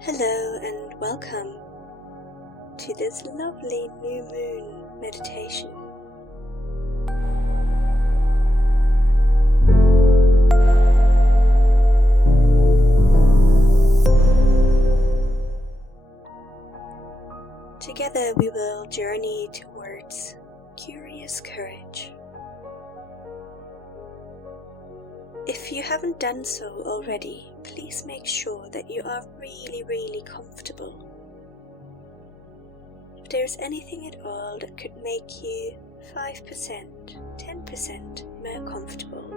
Hello and welcome to this lovely new moon meditation. Together we will journey towards curious courage. If you haven't done so already, please make sure that you are really comfortable. If there's anything at all that could make you 5%, 10% more comfortable,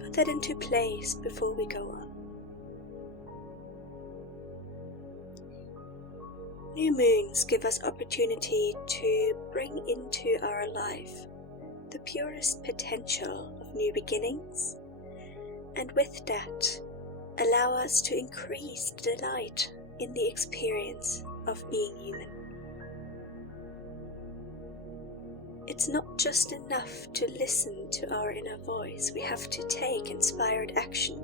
put that into place before we go on. New moons give us opportunity to bring into our life the purest potential of new beginnings, and with that, allow us to increase the delight in the experience of being human. It's not just enough to listen to our inner voice, we have to take inspired action.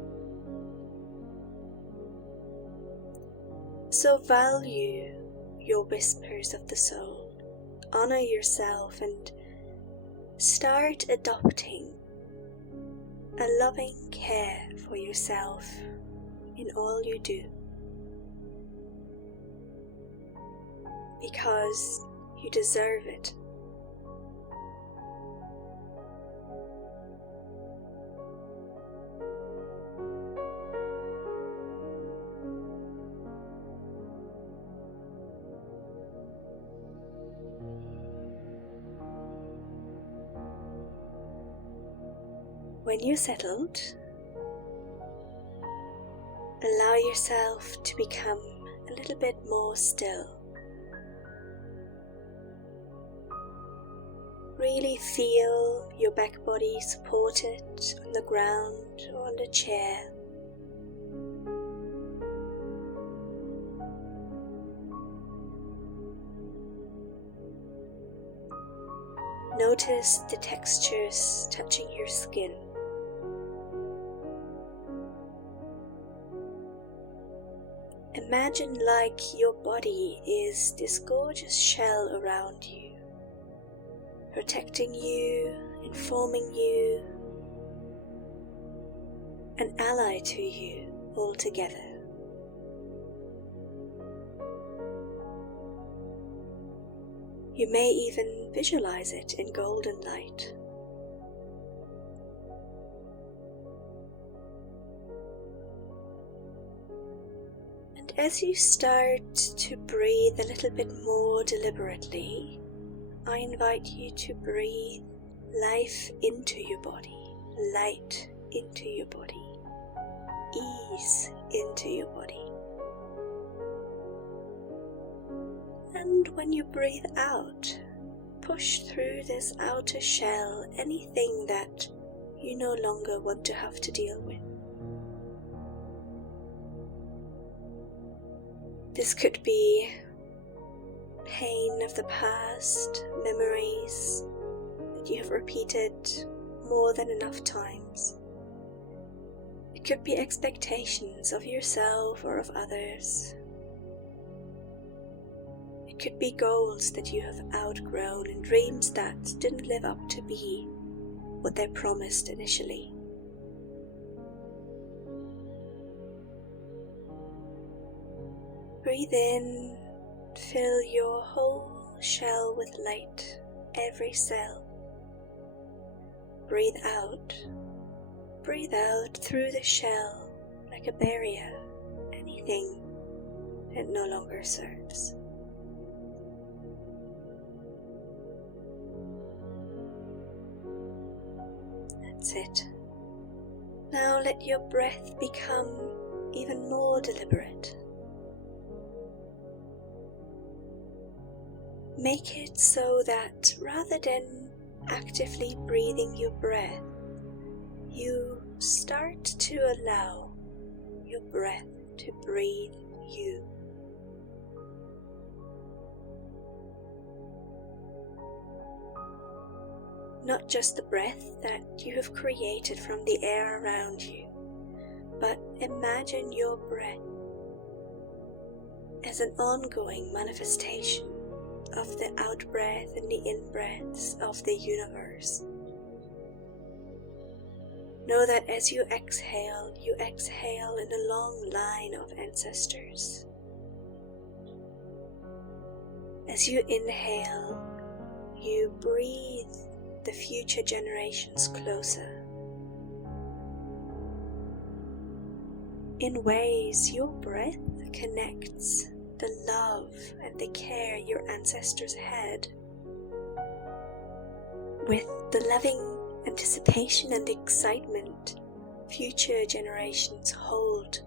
So value your whispers of the soul, honor yourself, and start adopting a loving care for yourself in all you do, because you deserve it. When you're settled, allow yourself to become a little bit more still. Really feel your back body supported on the ground or on the chair. Notice the textures touching your skin. Imagine like your body is this gorgeous shell around you, protecting you, informing you, an ally to you altogether. You may even visualize it in golden light. As you start to breathe a little bit more deliberately, I invite you to breathe life into your body, light into your body, ease into your body. And when you breathe out, push through this outer shell anything that you no longer want to have to deal with. This could be pain of the past, memories that you have repeated more than enough times. It could be expectations of yourself or of others. It could be goals that you have outgrown and dreams that didn't live up to be what they promised initially. Breathe in, fill your whole shell with light, every cell. Breathe out through the shell like a barrier, anything that no longer serves. That's it. Now let your breath become even more deliberate. Make it so that rather than actively breathing your breath, you start to allow your breath to breathe you. Not just the breath that you have created from the air around you, but imagine your breath as an ongoing manifestation of the out-breath and the in-breaths of the universe. Know that as you exhale in a long line of ancestors. As you inhale, you breathe the future generations closer. In ways your breath connects the love and the care your ancestors had with the loving anticipation and excitement future generations hold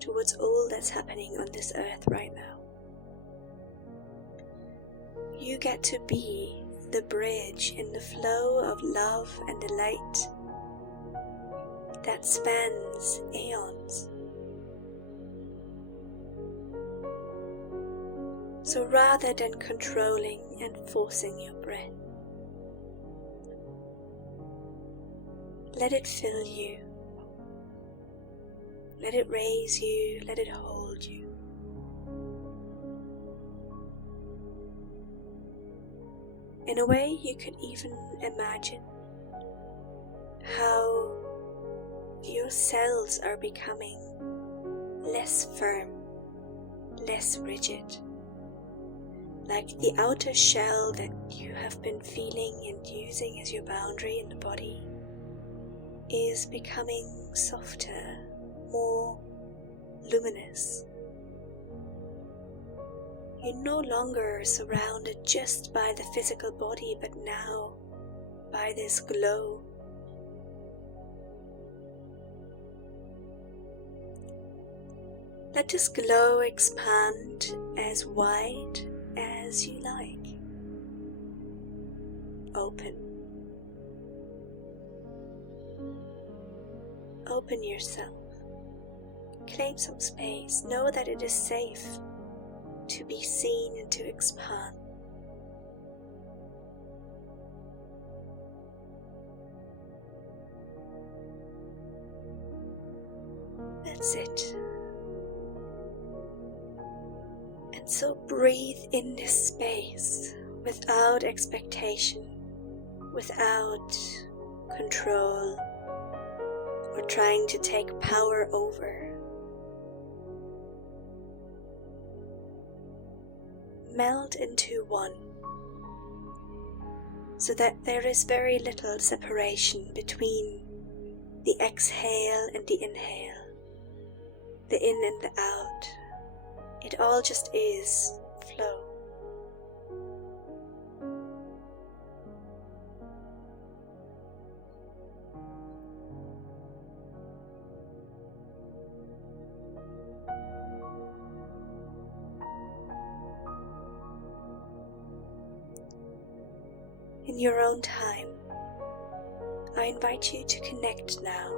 towards all that's happening on this earth right now. You get to be the bridge in the flow of love and delight that spans aeons. So rather than controlling and forcing your breath, let it fill you, let it raise you, let it hold you. In a way, you could even imagine how your cells are becoming less firm, less rigid, like the outer shell that you have been feeling and using as your boundary in the body is becoming softer, more luminous. You're no longer surrounded just by the physical body, but now by this glow. Let this glow expand as wide as you like. Open. Open yourself. Claim some space. Know that it is safe to be seen and to expand. That's it. And so breathe in this space without expectation, without control, or trying to take power over. Meld into one, so that there is very little separation between the exhale and the inhale, the in and the out. It all just is flow. In your own time, I invite you to connect now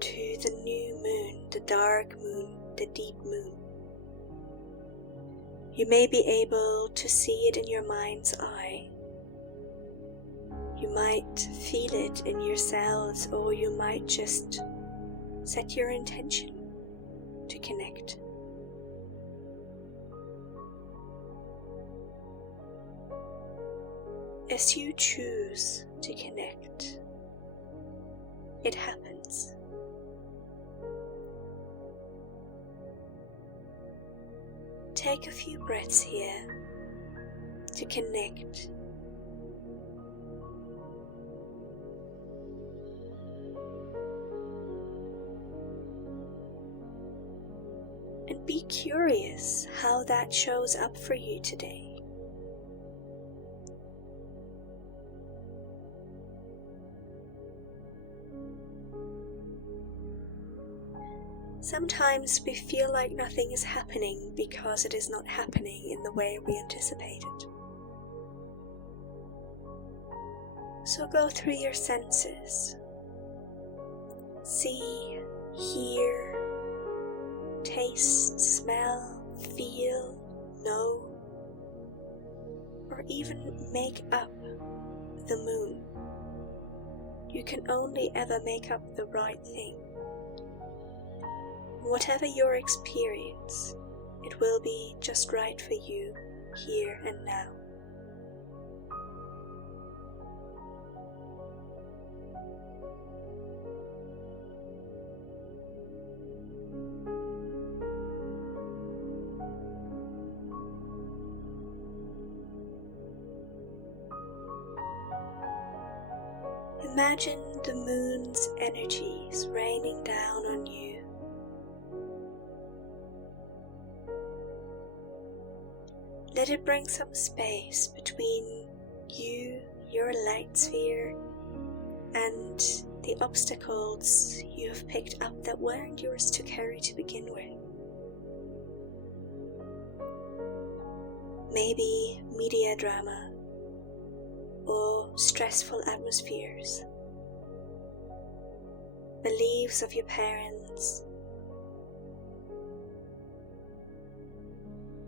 to the new moon, the dark moon, the deep moon. You may be able to see it in your mind's eye. You might feel it in your cells, or you might just set your intention to connect. As you choose to connect, it happens. Take a few breaths here to connect. And be curious how that shows up for you today. Sometimes we feel like nothing is happening because it is not happening in the way we anticipated. So go through your senses. See, hear, taste, smell, feel, know, or even make up the moon. You can only ever make up the right thing. Whatever your experience, it will be just right for you here and now. Imagine the moon's energies raining down on you. Let it bring some space between you, your light sphere, and the obstacles you have picked up that weren't yours to carry to begin with. Maybe media drama or stressful atmospheres, beliefs of your parents,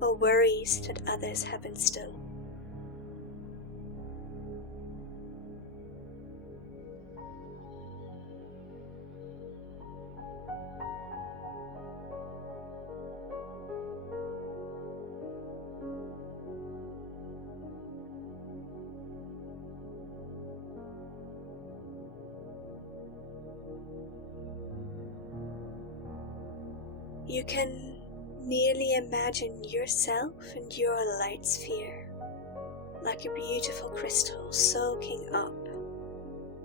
or worries that others have instilled. You can nearly imagine yourself and your light sphere like a beautiful crystal soaking up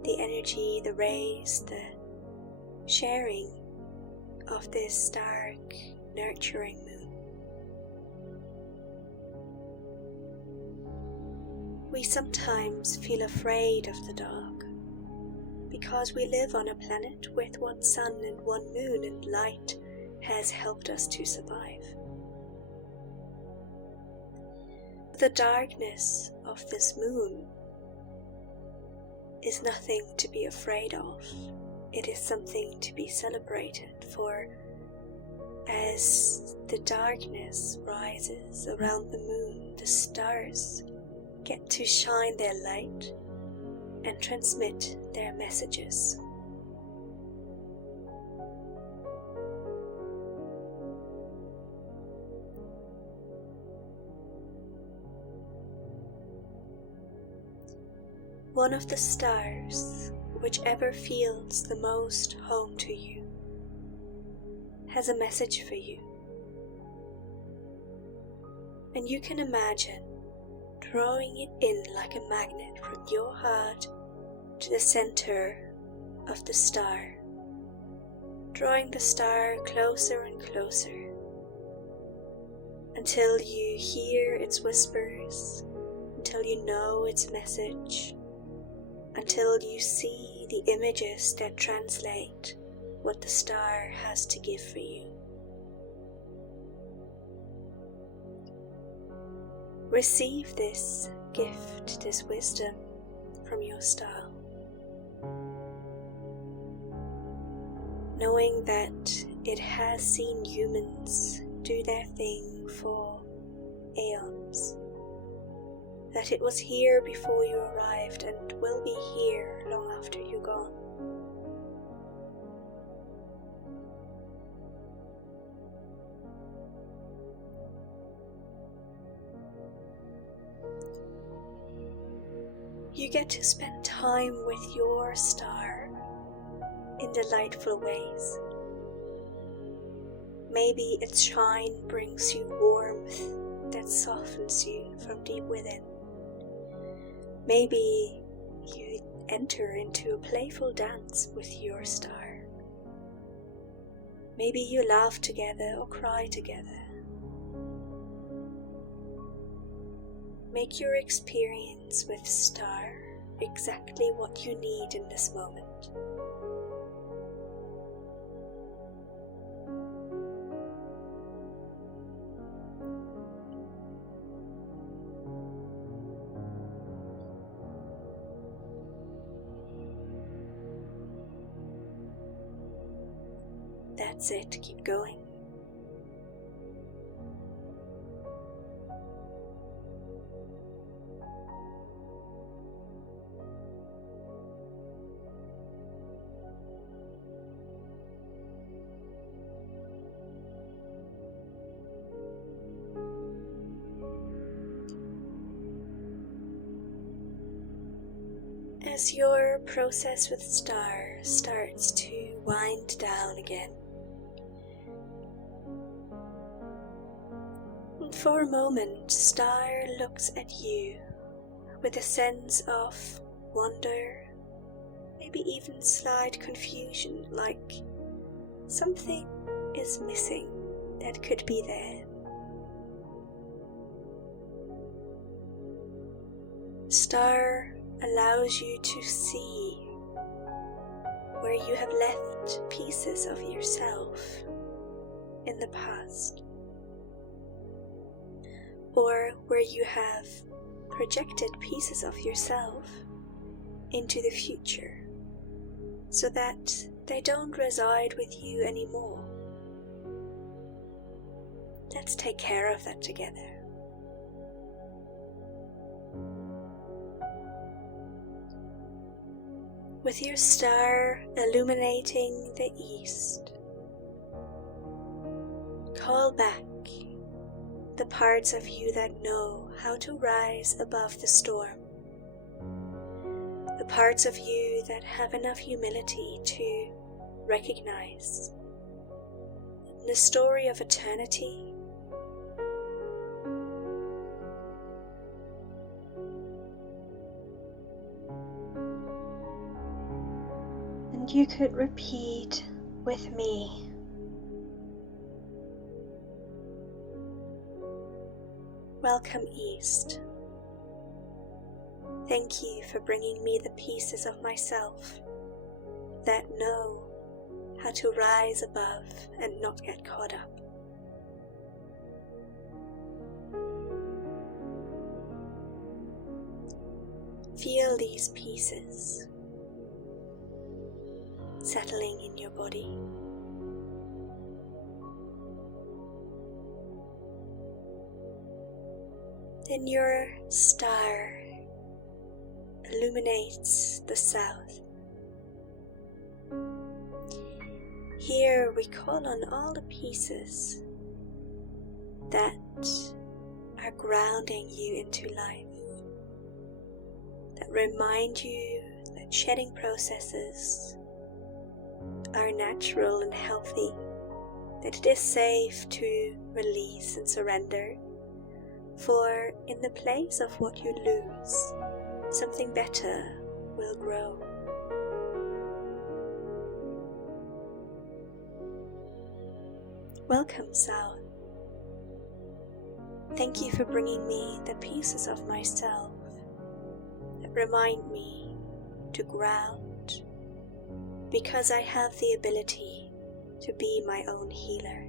the energy, the rays, the sharing of this dark, nurturing moon. We sometimes feel afraid of the dark because we live on a planet with one sun and one moon, and light has helped us to survive. The darkness of this moon is nothing to be afraid of. It is something to be celebrated, for as the darkness rises around the moon, the stars get to shine their light and transmit their messages. One of the stars, whichever feels the most home to you, has a message for you. And you can imagine drawing it in like a magnet from your heart to the center of the star, drawing the star closer and closer until you hear its whispers, until you know its message, until you see the images that translate what the star has to give for you. Receive this gift, this wisdom from your star, knowing that it has seen humans do their thing for aeons, that it was here before you arrived and will be here long after you're gone. You get to spend time with your star in delightful ways. Maybe its shine brings you warmth that softens you from deep within. Maybe you enter into a playful dance with your star. Maybe you laugh together or cry together. Make your experience with star exactly what you need in this moment. That's it, keep going. as your process with Star starts to wind down again, and for a moment Star looks at you with a sense of wonder, maybe even slight confusion, like something is missing that could be there. Star allows you to see where you have left pieces of yourself in the past, or where you have projected pieces of yourself into the future so that they don't reside with you anymore. Let's take care of that together. With your star illuminating the east, call back the parts of you that know how to rise above the storm, the parts of you that have enough humility to recognize the story of eternity and you could repeat with me. Welcome, East. Thank you for bringing me the pieces of myself that know how to rise above and not get caught up. Feel these pieces settling in your body. Then your star illuminates the south. Here we call on all the pieces that are grounding you into life, that remind you that shedding processes are natural and healthy, that it is safe to release and surrender, for in the place of what you lose, something better will grow. Welcome, South. Thank you for bringing me the pieces of myself that remind me to ground, because I have the ability to be my own healer.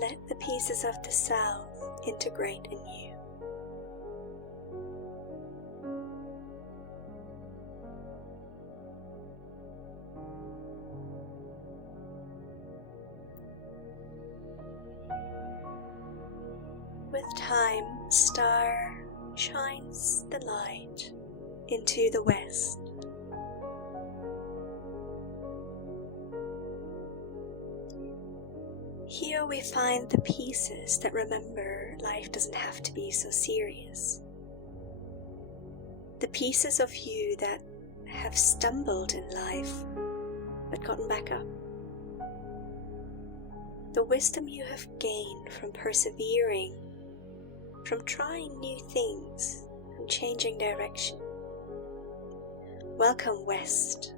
Let the pieces of the South integrate in you. With time, Star shines the light into the west. Here we find the pieces that remember life doesn't have to be so serious. The pieces of you that have stumbled in life but gotten back up. The wisdom you have gained from persevering, from trying new things, from changing direction. Welcome, West.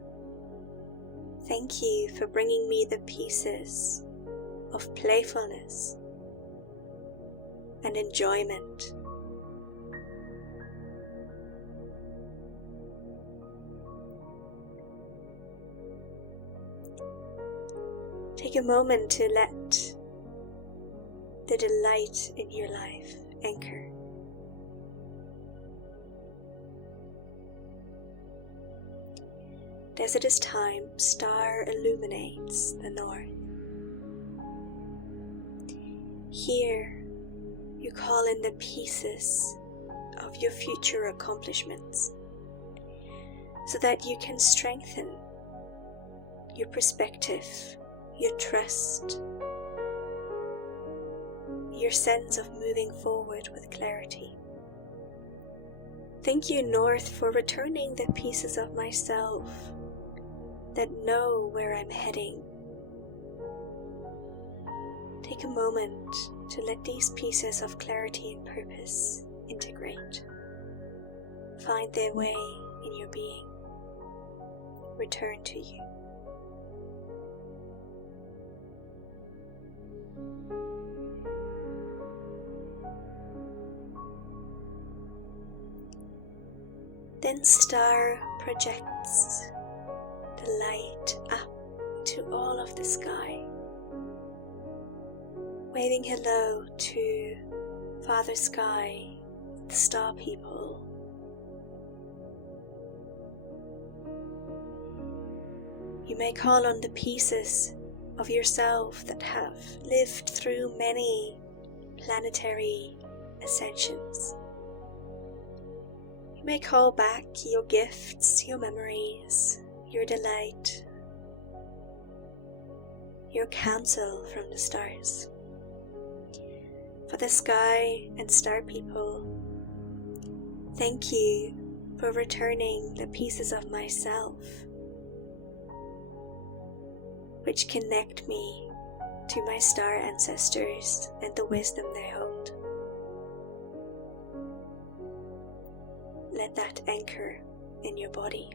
Thank you for bringing me the pieces of playfulness and enjoyment. Take a moment to let the delight in your life anchor. As it is time, Star illuminates the north. Here, you call in the pieces of your future accomplishments so that you can strengthen your perspective, your trust, your sense of moving forward with clarity. Thank you, North, for returning the pieces of myself that know where I'm heading. Take a moment to let these pieces of clarity and purpose integrate. Find their way in your being. Return to you. Then Star projects the light up to all of the sky, waving hello to Father Sky, the Star People. You may call on the pieces of yourself that have lived through many planetary ascensions. You may call back your gifts, your memories, your delight, your counsel from the stars. For the Sky and Star People, thank you for returning the pieces of myself which connect me to my star ancestors and the wisdom they hold. Let that anchor in your body.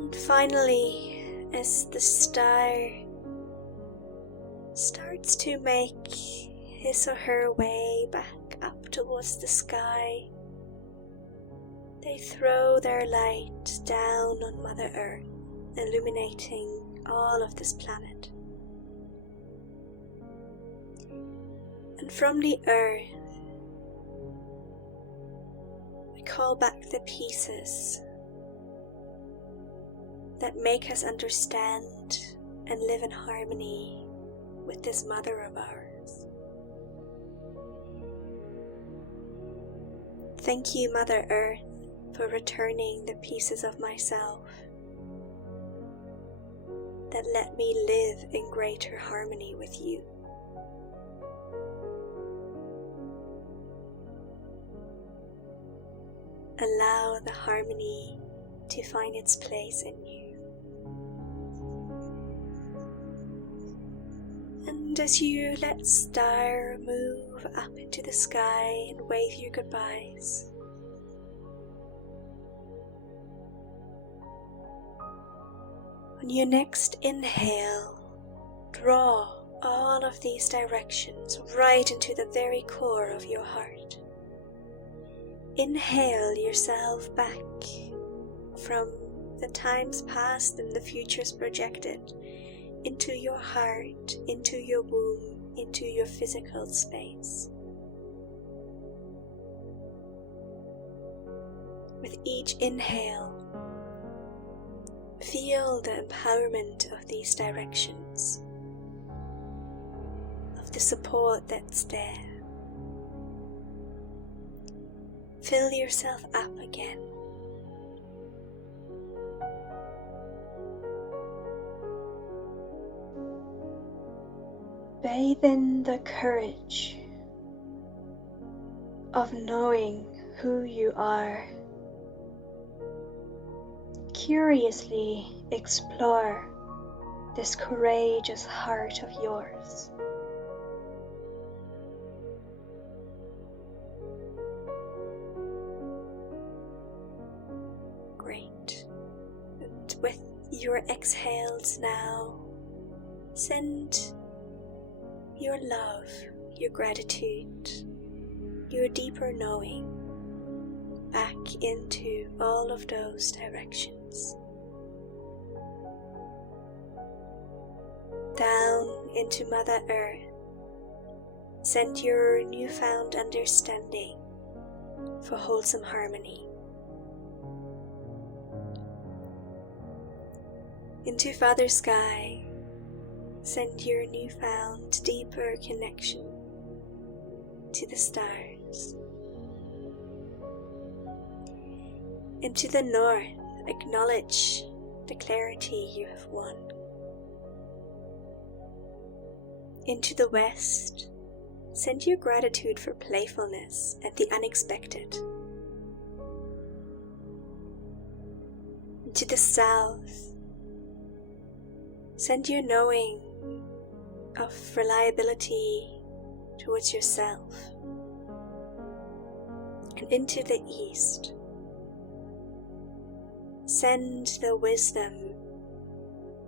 And finally, as the star starts to make his or her way back up towards the sky, they throw their light down on Mother Earth, illuminating all of this planet. And from the Earth, we call back the pieces that make us understand and live in harmony with this Mother of ours. Thank you, Mother Earth, for returning the pieces of myself that let me live in greater harmony with you. Allow the harmony to find its place in you. And as you let Star move up into the sky and wave your goodbyes, on your next inhale, draw all of these directions right into the very core of your heart. Inhale yourself back from the times past and the futures projected into your heart, into your womb, into your physical space. With each inhale, feel the empowerment of these directions, of the support that's there. Fill yourself up again. Bathe in the courage of knowing who you are. Curiously explore this courageous heart of yours. Great. And with your exhales now, send your love, your gratitude, your deeper knowing back into all of those directions. Down into Mother Earth, send your newfound understanding for wholesome harmony. Into Father Sky, send your newfound deeper connection to the stars. directions. Into the north, acknowledge the clarity you have won. Into the west, send your gratitude for playfulness and the unexpected. Into the south, send your knowing of reliability towards yourself. And into the east, send the wisdom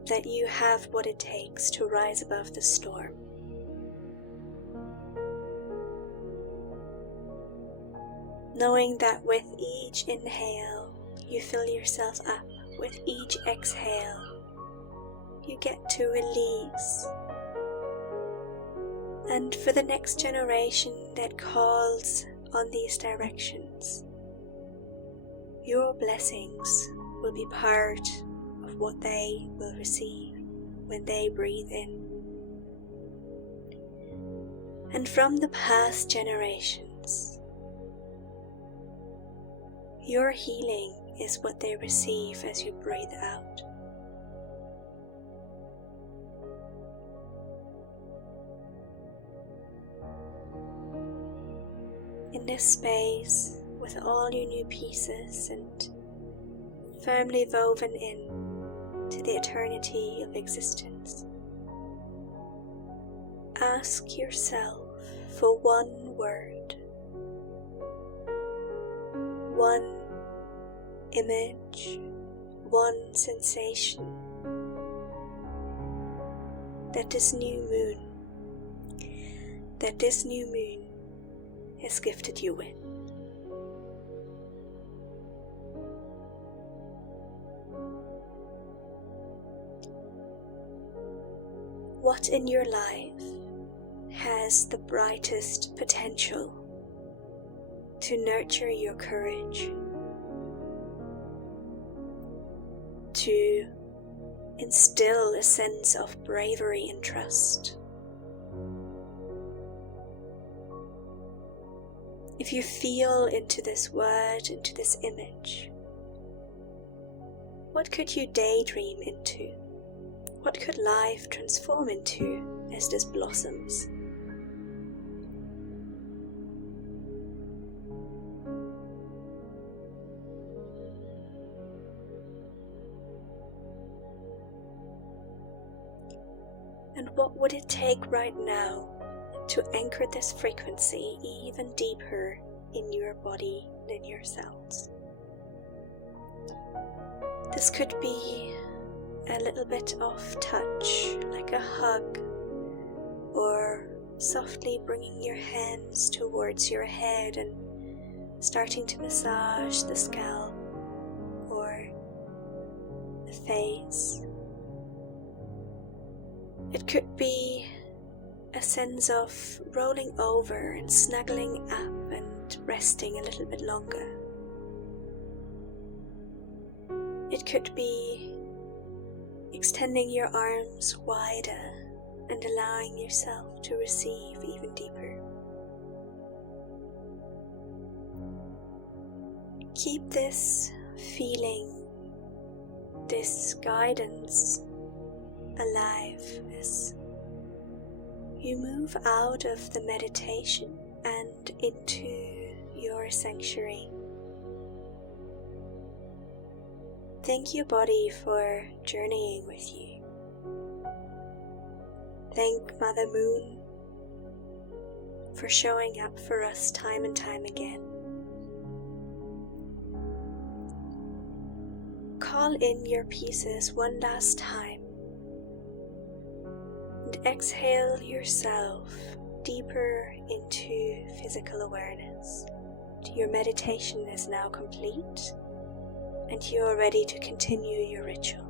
that you have what it takes to rise above the storm. Knowing that with each inhale, you fill yourself up, with each exhale, you get to release. And for the next generation that calls on these directions, your blessings will be part of what they will receive when they breathe in. And from the past generations, your healing is what they receive as you breathe out. In this space, with all your new pieces and firmly woven in to the eternity of existence, ask yourself for one word, one image, one sensation that this new moon has gifted you with. What in your life has the brightest potential to nurture your courage, to instill a sense of bravery and trust? If you feel into this word, into this image, what could you daydream into? What could life transform into as this blossoms? And what would it take right now to anchor this frequency even deeper in your body and in your cells? This could be a little bit of touch, like a hug, or softly bringing your hands towards your head and starting to massage the scalp or the face. It could be a sense of rolling over and snuggling up and resting a little bit longer. It could be extending your arms wider and allowing yourself to receive even deeper. Keep this feeling, this guidance alive as you move out of the meditation and into your sanctuary. Thank your body for journeying with you. Thank Mother Moon for showing up for us time and time again. Call in your pieces one last time and exhale yourself deeper into physical awareness. Your meditation is now complete, and you are ready to continue your ritual.